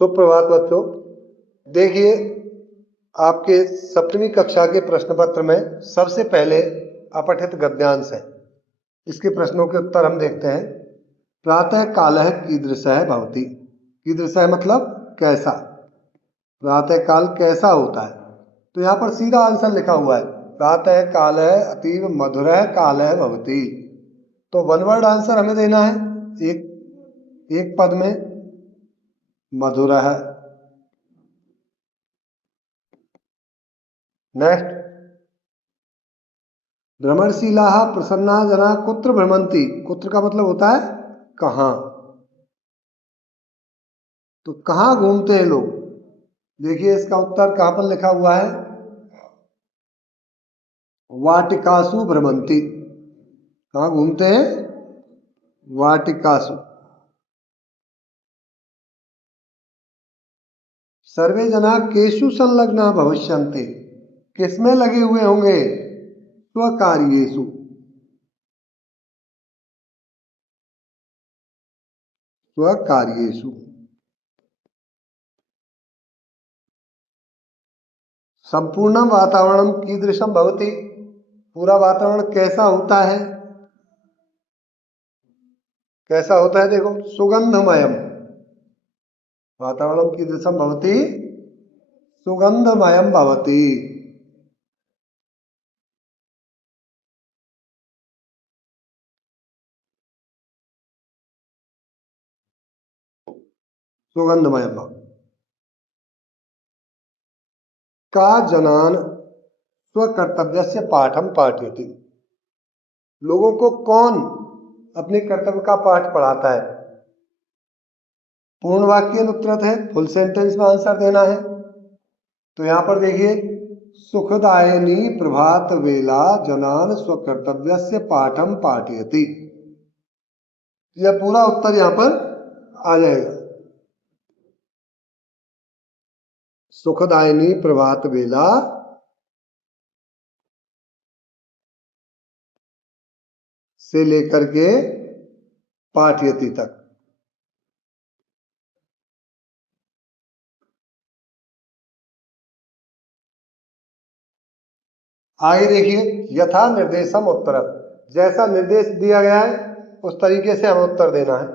सुप्रभात बच्चों। देखिए, आपके सप्तमी कक्षा के प्रश्न पत्र में सबसे पहले अपठित गद्यांश है। इसके प्रश्नों के उत्तर हम देखते हैं। प्रातः कालः कीदृशः भवति। कीदृशः मतलब कैसा, प्रातः काल कैसा होता है। तो यहाँ पर सीधा आंसर लिखा हुआ है, प्रातः कालः अतीव मधुरः कालः भवति। तो वन वर्ड आंसर हमें देना है, एक पद में, मधुरः। नेक्स्ट, भ्रमणशीलाः प्रसन्नाः जनाः कुत्र भ्रमन्ति। कुत्र का मतलब होता है कहाँ, तो कहाँ घूमते हैं लोग। देखिए इसका उत्तर कहाँ पर लिखा हुआ है, वाटिकासु भ्रमन्ति। कहाँ घूमते हैं, वाटिकासु। सर्वे जनाः केषु संलग्नाः भविष्यन्ति। किसमें लगे हुए होंगे, स्वकार्येषु। स्वकार्येषु। संपूर्ण वातावरण कीदृशं भवति। पूरा वातावरण कैसा होता है, कैसा होता है। देखो, सुगंधमयम। वातावरण कीदृशं भवति, सुगंधमयम भवति। सुगंधमयम भवति। का जनान स्वकर्तव्यस्य पाठम पाठयति। लोगों को कौन अपने कर्तव्य का पाठ पढ़ाता है। पूर्ण वाक्य उत्तरत है, फुल सेंटेंस में आंसर देना है। तो यहां पर देखिए, सुखदायिनी प्रभात वेला जनान स्वकर्तव्यस्य पाठम पाठयति। यह पूरा उत्तर यहां पर आ जाएगा। सुखदायिनी प्रभात वेला से लेकर के पाठयति तक। आगे देखिए, यथा निर्देशम उत्तर। जैसा निर्देश दिया गया है उस तरीके से हमें उत्तर देना है।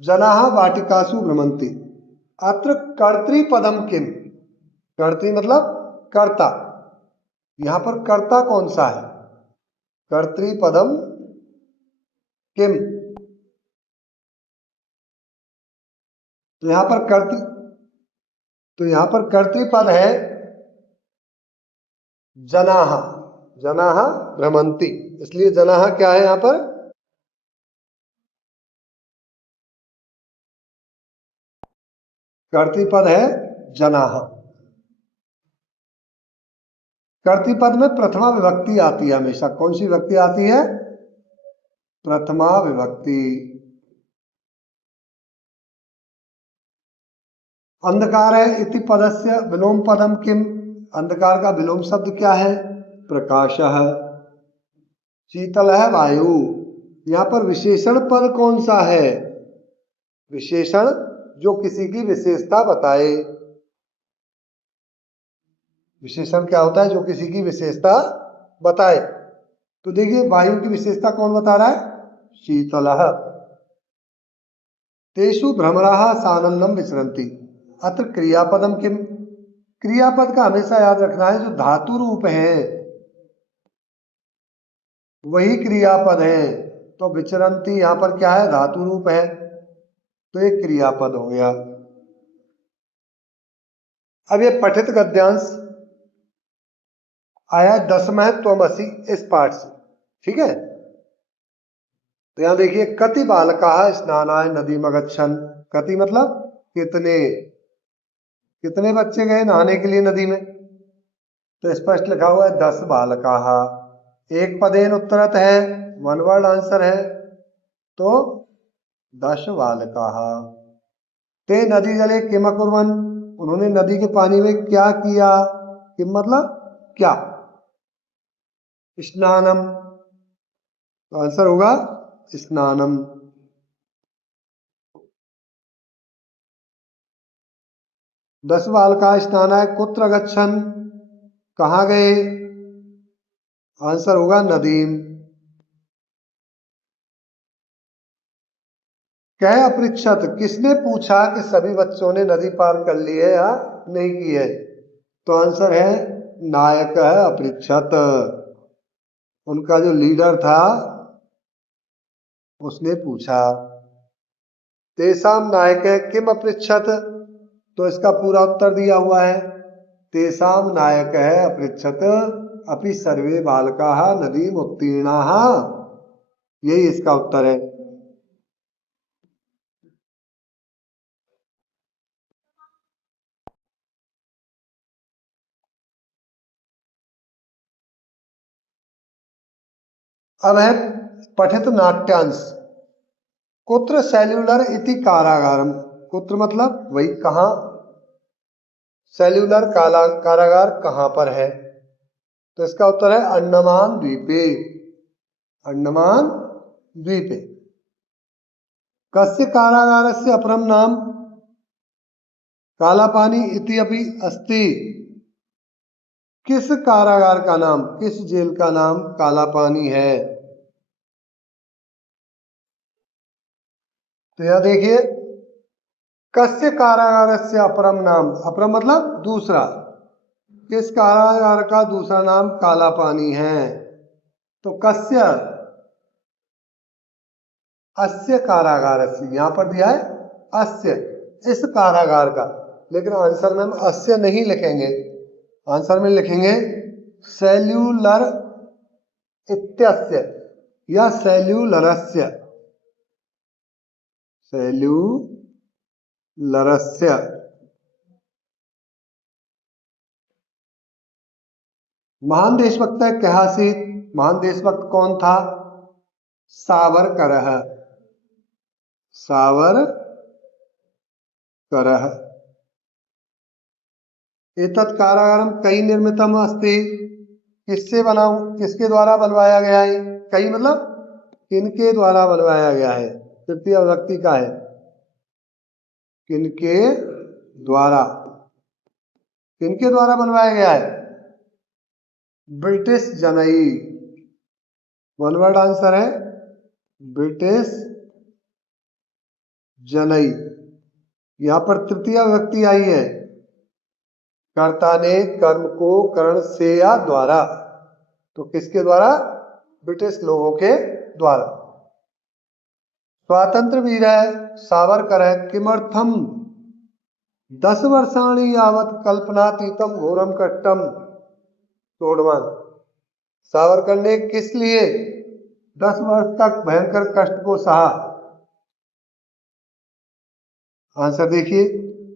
जनाः वाटिकासु भ्रमन्ति। अत्र कर्तृपदम किम। कर्तृ मतलब कर्ता। यहां पर कर्ता कौन सा है, कर्तृपदम किम। तो यहां पर कर्तृपद है जनाः। जनाः भ्रमन्ति, इसलिए जनाः क्या है यहां पर, कर्तृपद है जनाः। कर्तृपद में प्रथमा विभक्ति आती है हमेशा। कौन सी विभक्ति आती है, प्रथमा विभक्ति। अंधकार है इति पदस्य विलोम पदम किम। अंधकार का विलोम शब्द क्या है, प्रकाशः। शीतल है वायु। यहां पर विशेषण पद कौन सा है, विशेषण जो किसी की विशेषता बताए। विशेषण क्या होता है, जो किसी की विशेषता बताए। तो देखिए, वायु की विशेषता कौन बता रहा है, शीतलः। तेषु भ्रमराः सानंदम विचरन्ति। अत्र क्रियापदम किम। क्रियापद का हमेशा याद रखना है, जो धातु रूप है वही क्रियापद है। तो विचरन्ति यहां पर क्या है, धातु रूप है, तो एक क्रियापद हो गया। अब ये पठित गद्यांश आया 10वें त्वमसि इस पाठ से, ठीक है। तो यहां देखिए, कति बालकाः स्नानाय नदीमगच्छन्। कति मतलब कितने, कितने बच्चे गए नहाने के लिए नदी में। तो स्पष्ट लिखा हुआ है 10 बालकाः। एक पदेन उत्तरत है, वन वर्ड आंसर है, तो 10 बालकाः। ते नदी जले किम अकुर्वन्। उन्होंने नदी के पानी में क्या किया। किम मतलब क्या, स्नानम। तो आंसर होगा स्नानम। 10 बालका स्नानाय कुत्र गच्छन्, कहाँ गए? आंसर होगा नदीम। कह अपृच्छत, किसने पूछा कि सभी बच्चों ने नदी पार कर ली है या नहीं की है? तो आंसर है नायक है अपृच्छत, उनका जो लीडर था उसने पूछा। तेसाम नायक है किम अपृच्छत, तो इसका पूरा उत्तर दिया हुआ है। तेसाम नायक है अपृच्छत अपि सर्वे बालकाः नदीम उत्तीर्णाः, यही इसका उत्तर है। अब है पठित नाट्यांश। कुत्र सेल्यूलर इति कारागारम, कुत्र मतलब वही कहाँ, सेल्यूलर कारागार कहाँ पर है? तो इसका उत्तर है अंडमान द्वीपे, अंडमान द्वीपे। कस्य कारागारस्य अपरम नाम कालापानी इति अपि अस्ति, किस कारागार का नाम, किस जेल का नाम कालापानी है? तो यह देखिए, कस्य कारागारस्य अपरम नाम, अपरम मतलब दूसरा, किस कारागार का दूसरा नाम कालापानी है? तो कस्य, अस्य कारागारस्य, यहां पर दिया है अस्य, इस कारागार का, लेकिन आंसर में हम अस्य नहीं लिखेंगे, आंसर में लिखेंगे सेल्यूलर इत्यस्य या सेल्यूलरस्य, सेल्यूलरस्य। महान देशभक्त कैहासित, महान देशभक्त कौन था? सावरकरः, सावरकरः। एतत् कारागारम कई निर्मितम अस्ति, किससे बना, किसके द्वारा बनवाया गया है? कई मतलब किनके द्वारा बनवाया गया है, तृतीय विभक्ति का है, किनके द्वारा, किनके द्वारा बनवाया गया है? ब्रिटिश जनई, वन वर्ड आंसर है ब्रिटिश जनई। यहां पर तृतीय विभक्ति आई है, कर्ता ने कर्म को करण से या द्वारा, तो किसके द्वारा? ब्रिटिश लोगों के द्वारा। स्वातंत्र वीर सावरकर किमर्थम 10 वर्षाणि यावत कल्पनातीतम घोरम कष्टम सोढ़वान, सावरकर ने किस लिए 10 वर्ष तक भयंकर कष्ट को सहा? आंसर देखिए,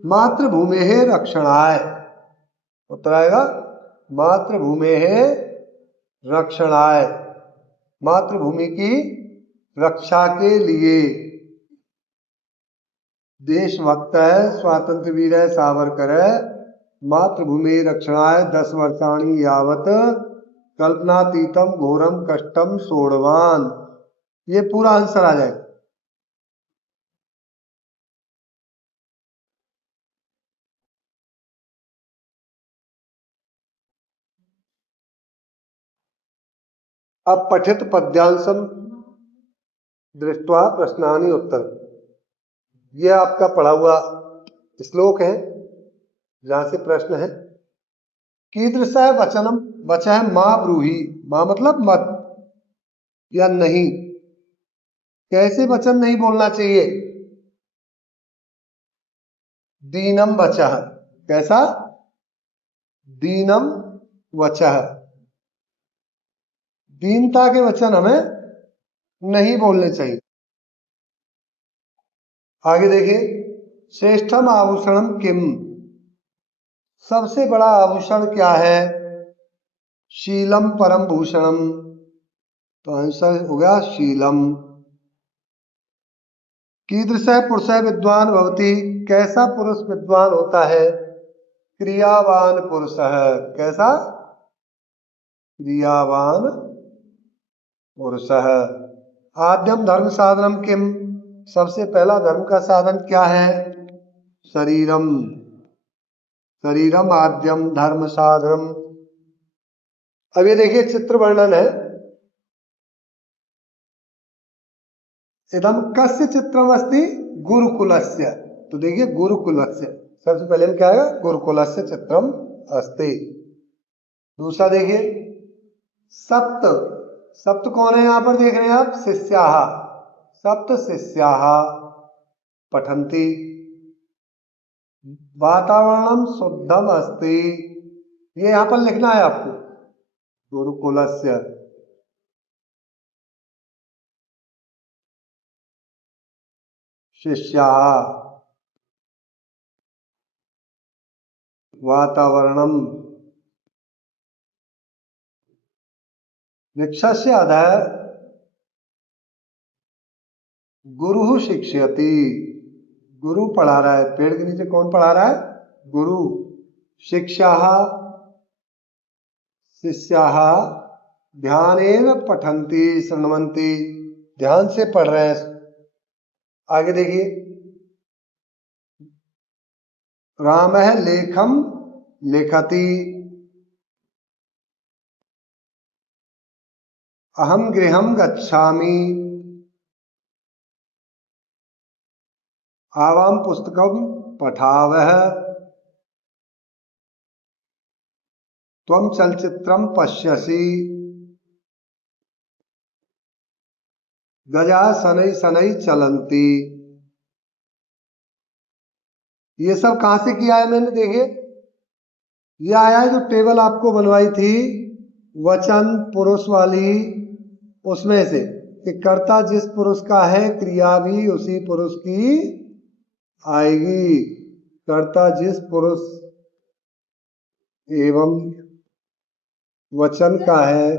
मातृभूमि है रक्षणाय, उत्तर आएगा मातृभूमि है रक्षणाय, मातृभूमि की रक्षा के लिए। देशभक्त है, स्वातंत्र वीर है सावरकर है, मातृभूमि रक्षणाय 10 वर्षाणि यावत कल्पनातीतम घोरम कष्टम सोढ़वान, ये पूरा आंसर आ जाएगा। अब पठित पद्यांशम दृष्ट्वा प्रश्नानि उत्तर, यह आपका पढ़ा हुआ श्लोक है जहां से प्रश्न है। कीदृश वचनम, वचन है मां ब्रूही, मां मतलब मत या नहीं, कैसे वचन नहीं बोलना चाहिए? दीनम वचः, कैसा? दीनम वचः, दीनता के वचन हमें नहीं बोलने चाहिए। आगे देखिए, श्रेष्ठम आभूषणम किम, सबसे बड़ा आभूषण क्या है? शीलम परम भूषणम, तो आंसर हो गया शीलम। कीदृश पुरुष विद्वान भवति, कैसा पुरुष विद्वान होता है? क्रियावान पुरुष है, कैसा? क्रियावान पुरुष है। आद्यम धर्म साधनम किम, सबसे पहला धर्म का साधन क्या है? शरीरम, शरीरम आद्यम धर्म साधनम। अब ये देखिए चित्र वर्णन है। इदम कस्य चित्रम अस्ति गुरुकुलस्य। तो देखिए गुरुकुलस्य, सबसे पहले में क्या आएगा, गुरुकुलस्य चित्रम अस्ति। दूसरा देखिए सप्त, सप्त कौन है यहां पर देख रहे हैं आप, शिष्याः, सप्त शिष्याः पठन्ति। वातावरणम शुद्धम अस्ति, ये यहां पर लिखना है आपको, गुरुकुलस्य। शिष्याः वातावरणम वृक्षस्य अधः गुरु शिक्षयति। गुरु पढ़ा रहा है, पेड़ के नीचे कौन पढ़ा रहा है, गुरु। शिक्षाः शिष्याः ध्यानेन पठन्ति शृण्वन्ति, ध्यान से पढ़ रहे हैं। आगे देखिए रामः लेखम लिखति। अहम गृहं गच्छामि। आवां पुस्तकं पठावः। त्वं चलचित्रं पश्यसि। गजाः शनैः शनैः चलन्ति। ये सब कहां से किया है मैंने, देखिए ये आया है जो टेबल आपको बनवाई थी वचन पुरुष वाली, उसमें से कि कर्ता जिस पुरुष का है क्रिया भी उसी पुरुष की आएगी। कर्ता जिस पुरुष एवं वचन का है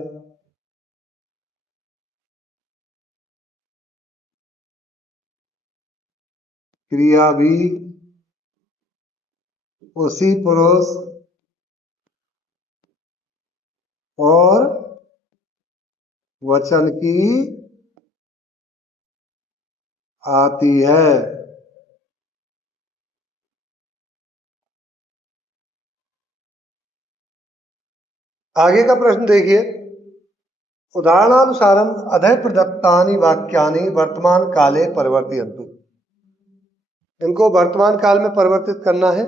क्रिया भी उसी पुरुष और वचन की आती है। आगे का प्रश्न देखिए, उदाहरणानुसारम अधः प्रदत्तानि वाक्यानि वर्तमान काले परिवर्तयन्तु। इनको वर्तमान काल में परिवर्तित करना है।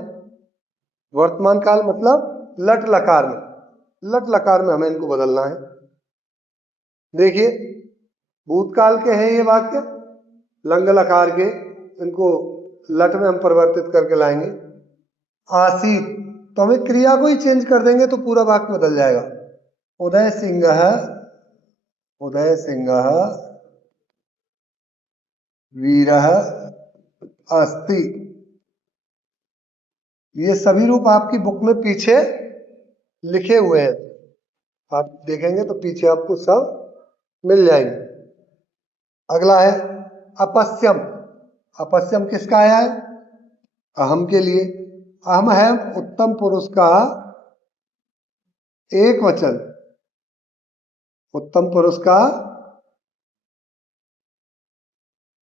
वर्तमान काल मतलब लट लकार में, लट लकार में हमें इनको बदलना है। देखिए भूतकाल के हैं ये वाक्य, लंग लकार के, इनको लट में हम परिवर्तित करके लाएंगे। आसीत, तो हमें क्रिया को ही चेंज कर देंगे तो पूरा वाक्य बदल जाएगा। उदय सिंह, उदय सिंह वीरः अस्ति। ये सभी रूप आपकी बुक में पीछे लिखे हुए हैं, आप देखेंगे तो पीछे आपको सब मिल जाएंगे। अगला है अपश्यम। अपश्यम किसका आया है, अहम के लिए। अहम है उत्तम पुरुष का एक वचन, उत्तम पुरुष का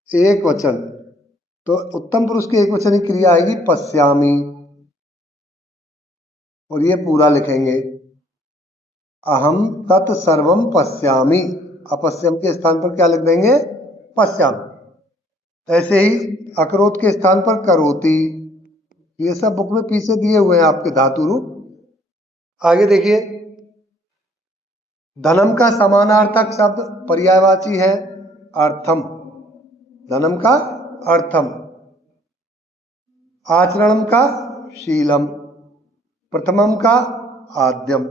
एक वचन, तो उत्तम पुरुष की एक वचन की क्रिया आएगी पश्यामि, और ये पूरा लिखेंगे अहम तत् सर्वम पश्यामि। अपश्यम के स्थान पर क्या लिख देंगे, पश्यामि। ऐसे ही अकरोत के स्थान पर करोति। ये सब बुक में पीछे दिए हुए हैं आपके धातु रूप। आगे देखिए धनम का समानार्थक शब्द पर्यायवाची है अर्थम, धनम का अर्थम। आचरणम का शीलम, प्रथमम का आद्यम।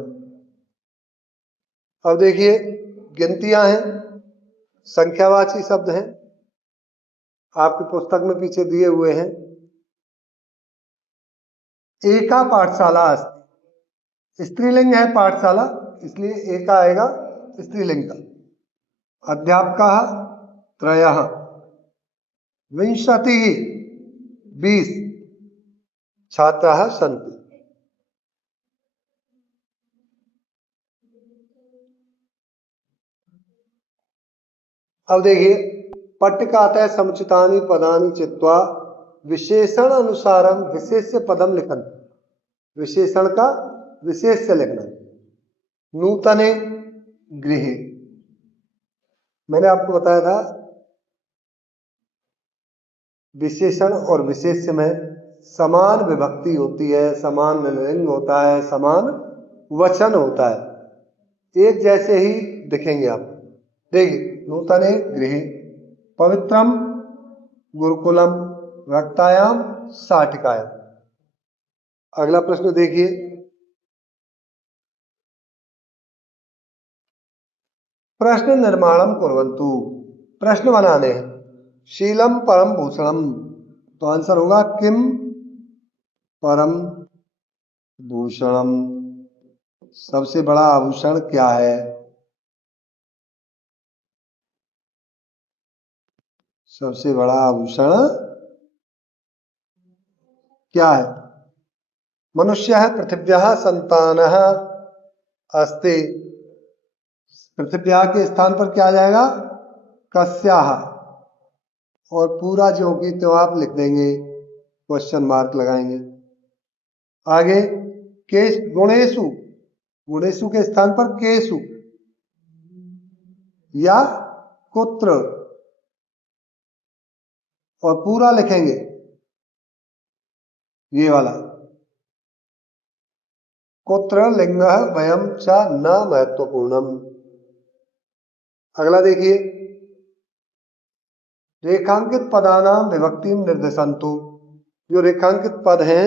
अब देखिए गिनतियां हैं, संख्यावाची शब्द हैं, आपकी पुस्तक में पीछे दिए हुए हैं। एका पाठशाला अस्ति, स्त्रीलिंग है पाठशाला, इसलिए एका आएगा स्त्रीलिंग का। अध्यापकः त्रयः, विंशतिः 20, छात्राः सन्ति। अब देखिए पट्ट का आता है समुचितानि पदानि चित्वा विशेषण अनुसारम विशेष्य पदम लिखन। विशेषण का विशेष से लिखना है। नूतने गृहे, मैंने आपको बताया था विशेषण और विशेष्य में समान विभक्ति होती है, समान लिंग होता है, समान वचन होता है, एक जैसे ही दिखेंगे आप। देखिए, नूतने गृहे, पवित्रम गुरुकुलम, रक्तायाम शाटिकायाम। अगला प्रश्न देखिए, प्रश्न निर्माणम कुर्वन्तु, प्रश्न बनाने हैं। शीलम परम भूषणम, तो आंसर होगा किम परम भूषणम, सबसे बड़ा आभूषण क्या है? सबसे बड़ा आभूषण क्या है? मनुष्य पृथिव्याः संतानः अस्ति, पृथिव्याः के स्थान पर क्या आ जाएगा? कस्याः, और पूरा जो कि तो आप लिख देंगे, क्वेश्चन मार्क लगाएंगे। आगे केश गुणेशु, गुणेशु के स्थान पर केशु या कुत्र, और पूरा लिखेंगे ये वाला, कुत्र लिंग वयम च न महत्वपूर्णम। अगला देखिए, रेखांकित पदानाम विभक्ति निर्देशंतु, जो रेखांकित पद हैं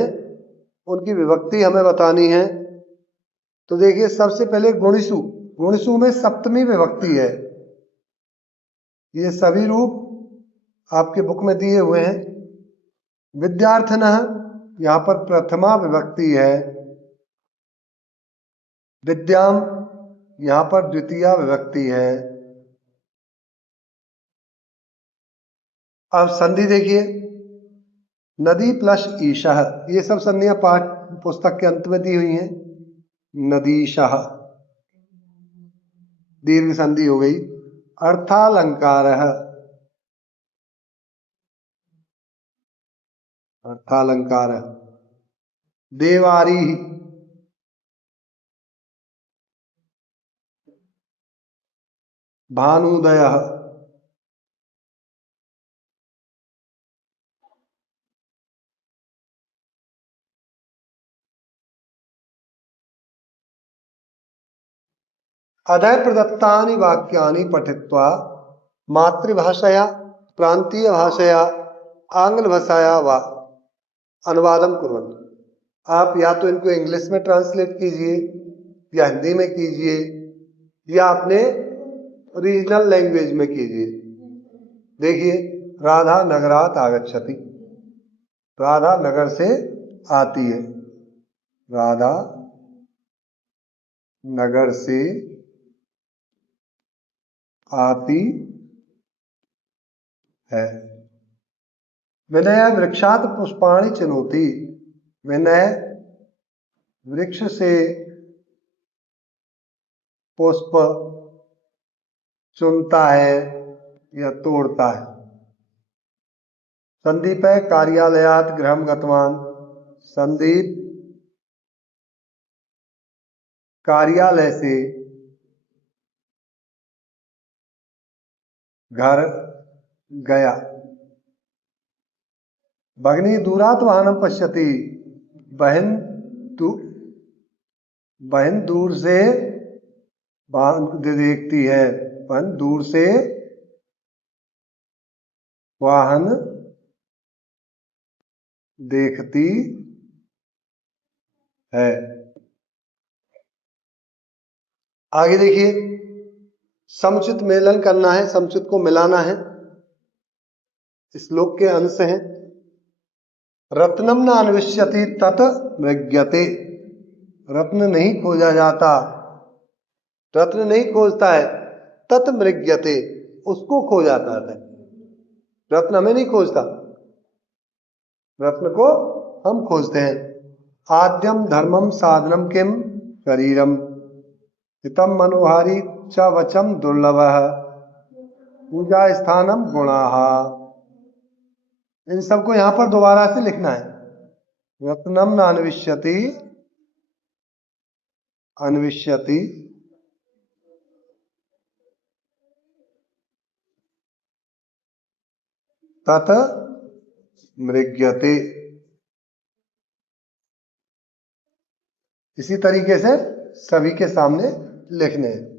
उनकी विभक्ति हमें बतानी है। तो देखिए, सबसे पहले गुणिसु, गुणिसु में सप्तमी विभक्ति है। ये सभी रूप आपके बुक में दिए हुए हैं। विद्यार्थिनः, यहाँ पर प्रथमा विभक्ति है। विद्याम, यहाँ पर द्वितीया विभक्ति है। अब संधि देखिए, नदी प्लस ईशः, ये सब संधियां पाठ पुस्तक के अंत में दी हुई हैं। नदीशः, दीर्घ संधि हो गई। अर्थालंकारः, अर्थालंकारः। देवारी, भानुदयः, अधः प्रदत्तानि वाक्यानि पठित्वा मातृभाषया, प्रांतीय भाषया, आंग्ल भाषाया वा अनुवादम कुर्वन्तु। आप या तो इनको इंग्लिश में ट्रांसलेट कीजिए, या हिंदी में कीजिए, या अपने रीजनल लैंग्वेज में कीजिए। देखिए, राधा नगरात आगच्छति, राधा नगर से आती है, राधा नगर से आती है। विनय वृक्षात पुष्पाणि चिनोति, विनय वृक्ष से पुष्प चुनता है या तोड़ता है। संदीप है कार्यालयात गृहम गतवान, संदीप कार्यालय से घर गया। भगिनी दूरात वाहनम पश्यति, बहन दूर से वाहन देखती है, बहन दूर से वाहन देखती है। आगे देखिए, समुचित मेलन करना है, समुचित को मिलाना है। श्लोक के अंश हैं। रत्नम न अन्विष्यति तत मृग्यते, रत्न नहीं खोजा जाता, रत्न नहीं खोजता है, तत मृग्यते, उसको खो जाता है। रत्न हमें नहीं खोजता, रत्न को हम खोजते हैं। आद्यम धर्मम साधनम किम शरीरम, हितम मनोहारी च वचम दुर्लभः, पूजा स्थानम गुणाः। इन सबको यहां पर दोबारा से लिखना है। रत्नम नान्विष्यति अन्विष्यति तत मृग्यते। इसी तरीके से सभी के सामने लिखने हैं।